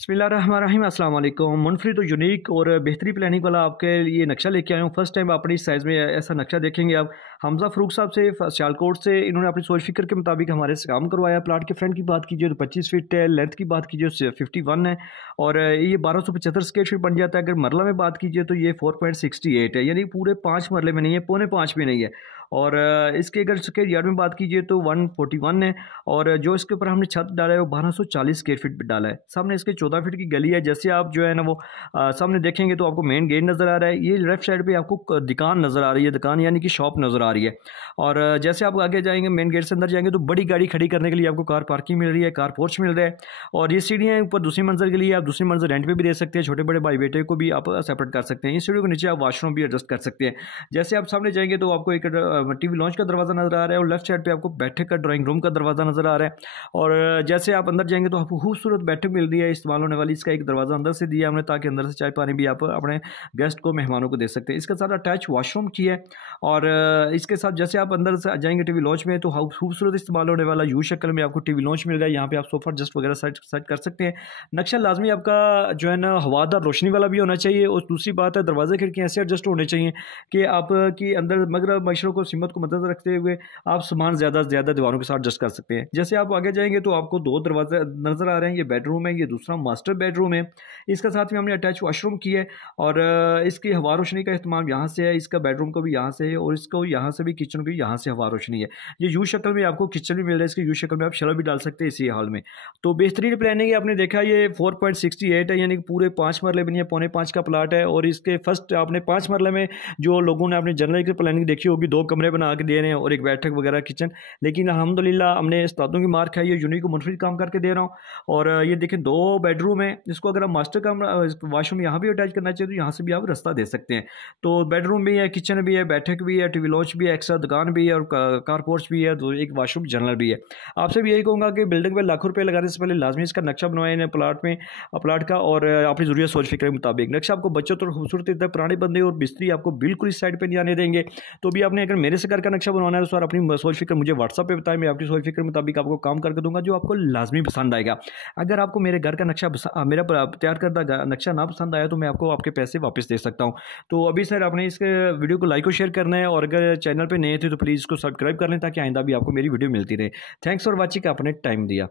बिस्मिल्लाहिर्रहमानिर्रहीम अस्सलाम वालेकुम। मुनफरिद तो यूनिक और बेहतरीन प्लानिंग वाला आपके लिए नक्शा लेके आया हूँ। फर्स्ट टाइम अपनी इस साइज़ में ऐसा नक्शा देखेंगे आप। हमजा फ़रूक साहब से सियालकोट से इन्होंने अपनी सोच फ़िक्र के मुताबिक हमारे से काम करवाया। प्लाट के फ्रंट की बात कीजिए तो 25 फीट है, लेंथ की बात कीजिए तो 51 है और ये 1275 स्क्वायर फीट बन जाता है। अगर मरला में बात कीजिए तो ये 4.68 है, यानी पूरे 5 मरले में नहीं है, पौने 5 में नहीं है। और इसके अगर स्क्वायर यार्ड में बात कीजिए तो 141 है और जो इसके ऊपर हमने छत डाला है वो 1240 स्क्वायर फीट पे डाला है। सामने इसके 14 फीट की गली है। जैसे आप जो है ना वो सामने देखेंगे तो आपको मेन गेट नज़र आ रहा है। ये लेफ्ट साइड पे आपको दुकान नज़र आ रही है, दुकान यानी कि शॉप नज़र आ रही है। और जैसे आप आगे जाएंगे मेन गेट से अंदर जाएंगे तो बड़ी गाड़ी खड़ी करने के लिए आपको कार पार्किंग मिल रही है, कार पोर्च मिल रहा है। और ये सीढ़ियाँ ऊपर दूसरी मंजिल के लिए आप दूसरी मंजिल रेंट पे भी दे सकते हैं। छोटे बड़े भाई बेटे को भी आप सेपरेट कर सकते हैं। इस सीढ़ियों के नीचे आप वॉशरूम भी एडजस्ट कर सकते हैं। जैसे आप सामने जाएंगे तो आपको एक टीवी लॉन्च का दरवाज़ा नज़र आ रहा है और लेफ्ट साइड पे आपको बैठक का ड्राइंग रूम का दरवाज़ा नज़र आ रहा है। और जैसे आप अंदर जाएंगे तो आपको खूबसूरत बैठक मिल रही है इस्तेमाल होने वाली। इसका एक दरवाज़ा अंदर से दिया हमने ताकि अंदर से चाय पानी भी आप अपने गेस्ट को, मेहमानों को दे सकते हैं। इसके साथ अटैच वॉशरूम की है। और इसके साथ जैसे आप अंदर से जाएंगे टीवी लॉन्च में तो खूबसूरत इस्तेमाल होने वाला यू शक्ल में आपको टीवी लॉन्च मिल रहा है। यहाँ पे आप सोफा जस्ट वगैरह सेट कर सकते हैं। नक्शा लाजमी आपका जो है ना हवादार रोशनी वाला भी होना चाहिए। और दूसरी बात है दरवाजे खिड़कियाँ ऐसे एडजस्ट होने चाहिए कि आपकी अंदर मगर मशरों को सीमत को मद्देनजर रखते हुए आप सामान ज़्यादा से ज़्यादा दीवारों के साथ एडजस्ट कर सकते हैं। जैसे आप आगे जाएंगे तो आपको दो दरवाजे नज़र आ रहे हैं। ये बेडरूम है, ये दूसरा मास्टर बेडरूम है। इसके साथ में हमने अटैच वॉशरूम की है और इसकी हवा रोशनी का इस्तेमाल यहाँ से है। इसका बेडरूम को भी यहाँ से है और इसको यहाँ से भी, किचन को भी यहाँ से हवा रोशनी है। ये यू शक्ल में आपको किचन भी मिल रहा है। इसकी यू शक्ल में आप शलर भी डाल सकते हैं इसी हाल में। तो बेहतरीन प्लानिंग है। आपने देखा ये 4.68 है, यानी कि पूरे 5 मरले बनी है, पौने 5 का प्लाट है। और इसके फर्स्ट आपने 5 मरले में जो लोगों ने अपनी जनरल की प्लानिंग देखी होगी, 2 कमरे बना के दे रहे हैं और एक बैठक वगैरह किचन। लेकिन अल्हम्दुलिल्लाह हमने उस्तादों की मार खाई है, यूनिक को मुनफरिद काम करके दे रहा हूँ। और ये देखें 2 बेडरूम है। इसको अगर आप मास्टर का वॉशरूम यहाँ भी अटैच करना चाहिए तो यहाँ से भी आप रास्ता दे सकते हैं। तो बेडरूम भी है, किचन भी है, बैठक भी है, टीवी लॉन्च भी है, एक्स्ट्रा दुकान भी है और कार पोर्च भी है, तो एक वॉशरूम जनरल भी है। आपसे भी यही कहूँगा कि बिल्डिंग में लाखों रुपये लगाने से पहले लाजमी इसका नक्शा बनवाएं प्लाट में, प्लाट का। और अपनी ज़रूरत सोच फिक्र के मुताबिक नक्शा आपको बच्चों तो खूबसूरती तक पुराने बंदे और बिस्तरी आपको बिल्कुल इस साइड पर नहीं आने देंगे। तो भी आपने अगर मेरे से घर का नक्शा बनवाना है तो सर अपनी सोच फिक्र मुझे व्हाट्सअप पे बताएं। मैं आपकी सोच फिक्र के मुताबिक आपको काम करके दूंगा जो आपको लाजमी पसंद आएगा। अगर आपको मेरे घर का नक्शा मेरा तैयार करदा नक्शा ना पसंद आया तो मैं आपको आपके पैसे वापस दे सकता हूँ। तो अभी सर आपने इसके वीडियो को लाइक और शेयर करना है और अगर चैनल पे नए थे तो प्लीज़ इसको सब्सक्राइब कर लें ताकि आइंदा भी आपको मेरी वीडियो मिलती रहे। थैंक्स फॉर वॉचिंग, आपने टाइम दिया।